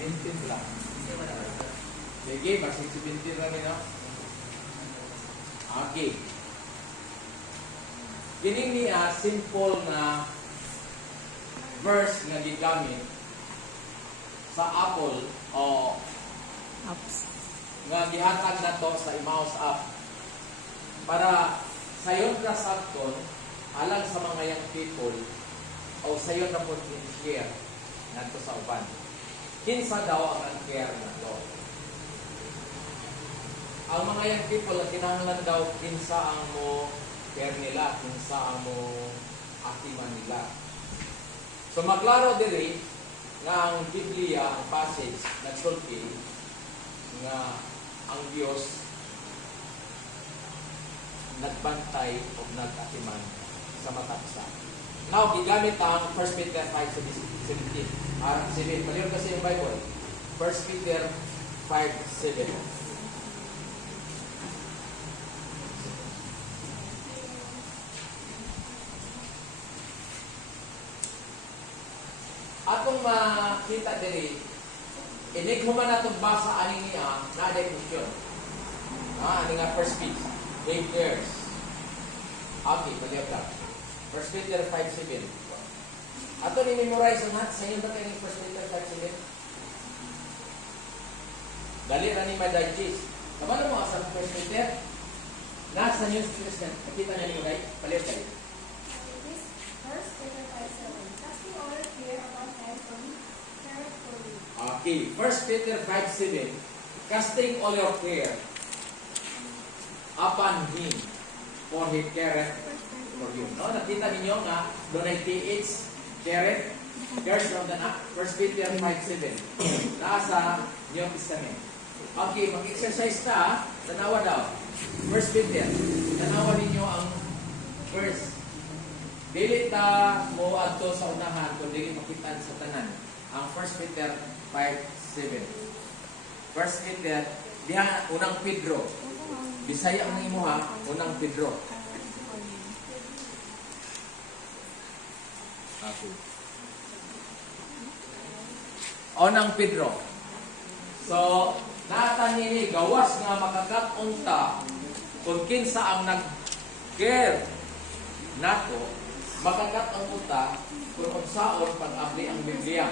17 lang. Sige, basta 17 lang yun. Okay. Kini niya simple na verse nga gigamit sa Apple o Apps. nga gihatag na to sa Emmaus app para sayon ra sabton alang sa mga young people o sayon na po i-share ngadto sa uban. Kinsa daw ang care na to? Ang mga young people kinahanglan daw kinsa ang mo care nila, kinsa ang mo akiman nila. So maklaro diri nga ang Biblia, ang passage nagsulti nga ang Dios nagbantay o nag-akiman sa matapsa. Now, gigamit ang 1 Peter 5:17. 7. Maliwan kasi yung Bible. 1 Peter 5:7. Atong makita diri, inighuman natong basa ani niya na day question. Ani nga first speech. Wait there's. Okay, paliw ka. 1 Peter 5:7. Ato ni memorize ang sa inyo ba kayo ni 1 Peter 5:7? Dali ra ni ma-digest. Kabalo mo sa 1 Peter? Nasa New Testament. Nakita niya ni Uray? Paliw kayo. Okay, 1 Peter 5:7. Casting all your care upon Him, for He careth for you. No, nakita ninyo nga doon ay TH careth cares from the 1 Peter 5:7. Nasa New Testament. Okay, mag-exercise na. Tanawa daw. 1 Peter. Tanawa ninyo ang verse. Dili ta mo adto sa unahan kundi makitaan sa tanan. Ang 1 Peter 5:7. 1 Peter, diha unang Pedro. Bisaya ang imo ha, unang Pedro. Okay. Unang Pedro. So, natan nini gawas nga makakapunta kung kinsa ang nag-care nato, makakapunta kung unsaon pag-abli ang Biblia.